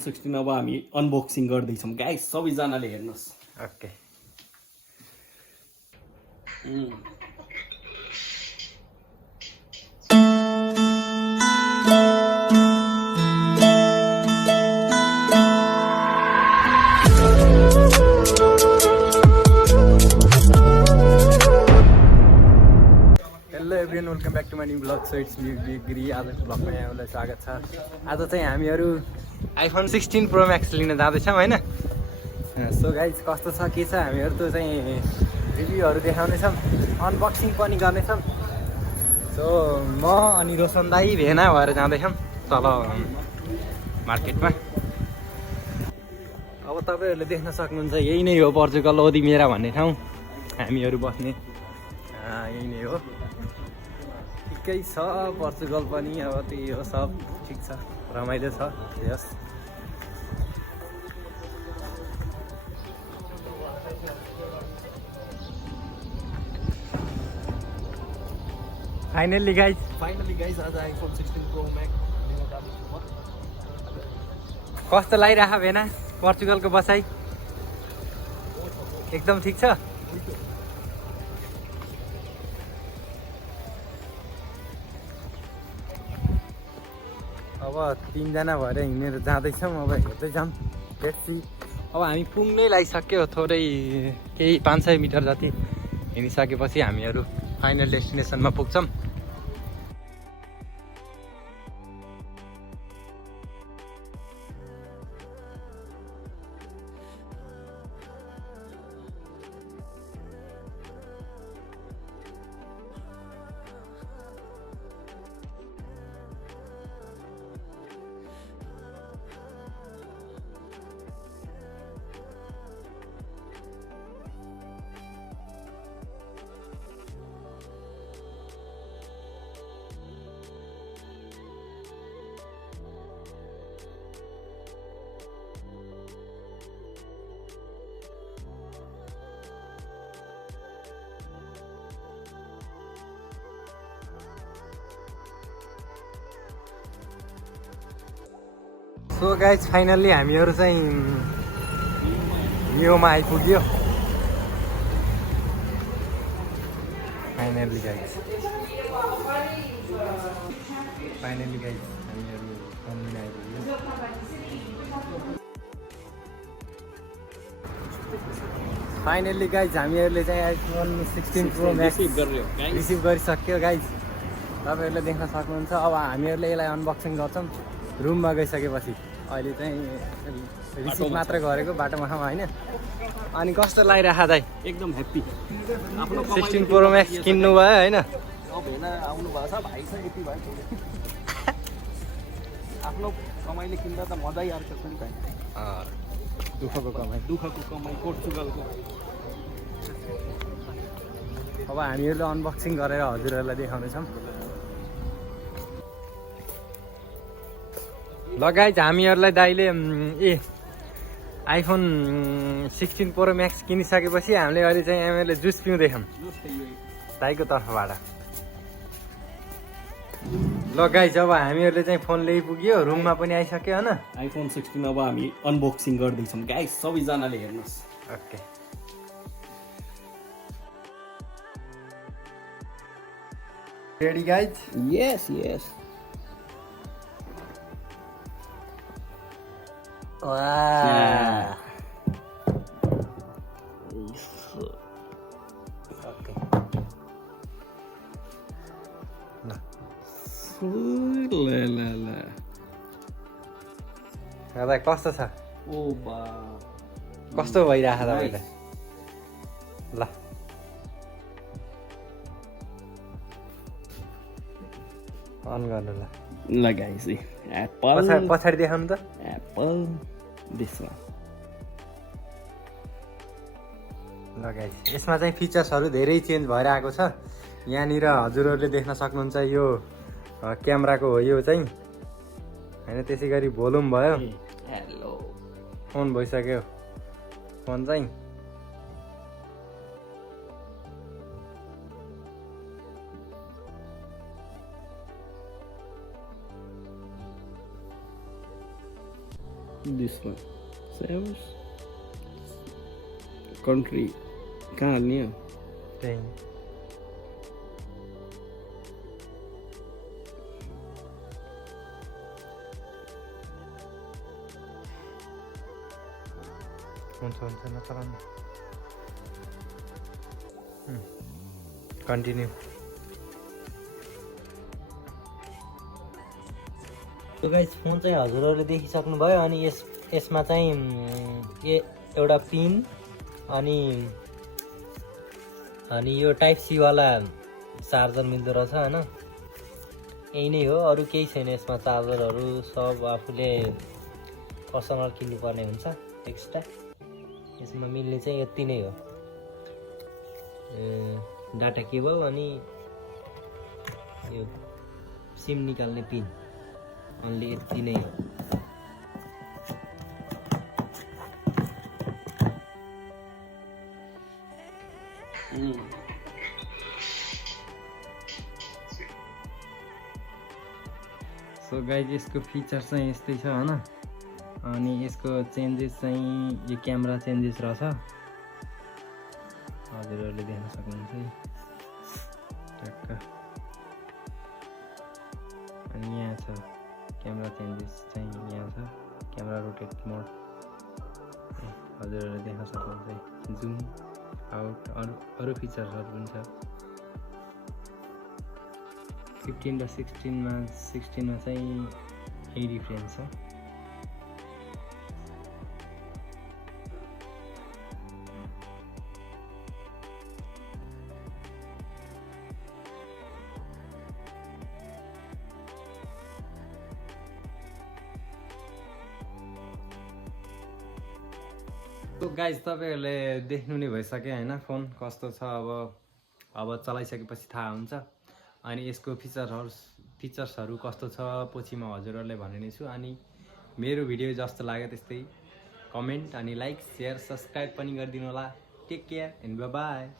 16 अब हामी अनबक्सिङ गर्दैछौँ गाइस, सबैजनाले हेर्नुहोस्। Okay hello everyone, welcome back to my new blog. So it's me डिग्री। आजको ब्लगमा यहाँलाई स्वागत छ। आज चाहिँ हामीहरू आइफोन 16 प्रो म्याक्स लिन जाँदैछौँ होइन। सो गाइज कस्तो छ के छ हामीहरू त चाहिँ रिभ्यूहरू देखाउनेछौँ, अनबक्सिङ पनि गर्नेछौँ। सो म अनि रोशन दाई भेना भएर जाँदैछौँ तल मार्केटमा। अब तपाईँहरूले देख्न सक्नुहुन्छ यही नै हो पोर्चुगल ओदिमेरा भन्ने ठाउँ, हामीहरू बस्ने यही नै हो। ठिकै छ पोर्चुगल पनि, अब त्यही हो, सब ठिक छ, रमाइलो छ। यस फाइनल्ली गाइज आज आइफोन 16 प्रो म्याक्स कस्तो लागिरह भेना पोर्चुगलको बसाइ? एकदम ठिक छ। अब 3 जना भएर हिँडेर जाँदैछौँ। अब हेर्दै जाऊँ, लेट्स सी। अब हामी पुग्नै लागिसक्यो, थोरै केही 500 मिटर जति हिँडिसकेपछि हामीहरू फाइनल डेस्टिनेसनमा पुग्छौँ। सो गाइज फाइनल्ली हामीहरू चाहिँ योमा आइपुग्यो। फाइनल्ली गाइज हामीहरू फोन लिन आइपुग्यो। फाइनल्ली गाइज हामीहरूले चाहिँ आइफोन 16 प्रो म्याक्स रिसिभ गरिसक्यो गाइज, तपाईँहरूले देख्न सक्नुहुन्छ। अब हामीहरूले यसलाई अनबक्सिङ गर्छौँ रुममा गइसकेपछि। अहिले चाहिँ रिसिभ मात्र गरेको, बाटोमा छौँ होइन। अनि कस्तो लागिरहेको दाइ? एकदम ह्याप्पी। 16 प्रो म्याक्स किन्नु भयो होइन? आउनु भएको छ भाइ छ यति भयो। आफ्नो कमाइले किन्दा त मजै अर्को छ नि भाइ। दुःखको कमाइ पोर्चुगलको। अब हामीहरूले अनबक्सिङ गरेर हजुरहरूलाई देखाउनेछौँ। लगाइज हामीहरूलाई दाइले आइफोन 16 प्रो म्याक्स किनिसकेपछि हामीले अहिले चाहिँ हामीहरूले जुस पिउँदैछौँ दाइको तर्फबाट। ल गाइज अब हामीहरूले चाहिँ फोन ल्याइपुग्यो, रुममा पनि आइसक्यो होइन। आइफोन 16 अब हामी अनबक्सिङ गर्दैछौँ गाइस, सबैजनाले हेर्नुहोस्। Okay ready guys? Yes yes. वाह ओके दाइ कस्तो छ? ओ बा कस्तो भइरहेको तपाईँलाई? ल अन गर्नु ल। गाइस एप्पल पछाडि देखाउनु त। एप्पल दिसमा ल गाइस यसमा चाहिँ फिचर्सहरू धेरै चेन्ज भएर आएको छ। यहाँनिर हजुरहरूले देख्न सक्नुहुन्छ यो क्यामेराको हो यो चाहिँ होइन। त्यसै गरी भोल्युम भयो, हेलो फोन भइसक्यो फोन चाहिँ। दिस वान सेभ्स कन्ट्री कहाँ हाल्ने हो त्यही हुन्छ नचलाउनु कन्टिन्यू त्यो गाइस फोन चाहिँ हजुरहरूले देखिसक्नुभयो अनि यसमा चाहिँ एउटा पिन अनि यो टाइप सी वाला चार्जर मिल्दो रहेछ हैन यही नै हो अरू केही छैन यसमा चार्जरहरू सब आफूले पर्सनल किन्नुपर्ने हुन्छ एक्स्ट्रा यसमा मिल्ने चाहिँ यति नै हो डाटा केबल अनि यो सिम निकाल्ने पिन अन्ली यति नै हो सो गाइज यसको फिचर चाहिँ यस्तै छ हैन अनि यसको चेन्जेस चाहिँ यो क्यामेरा चेन्जेस रहेछ हजुरहरूले देख्न सक्नुहुन्छ है टक्क अनि यहाँ छ क्यामेरा चेन्जेस चाहिँ यहाँ छ क्यामेरा रोटेट मोड हजुरहरूले देख्न सक्नुहुन्छ है जुम आउट अरू फिचर्सहरू पनि छ 15 र 16 मा चाहिँ यही डिफ्रेन्स छ तो गाइज तपाईहरुले देख्नु नै भइसक्यो हैन फोन कस्तो छ अब चलाइसकेपछि थाहा हुन्छ अनि यसको फिचर्सहरू कस्तो छ पछि म हजुरहरुलाई भन्ने छु अनि मेरो भिडियो जस्तो लाग्यो त्यस्तै कमेन्ट अनि लाइक शेयर सब्स्क्राइब पनि गरिदिनु होला take care and bye by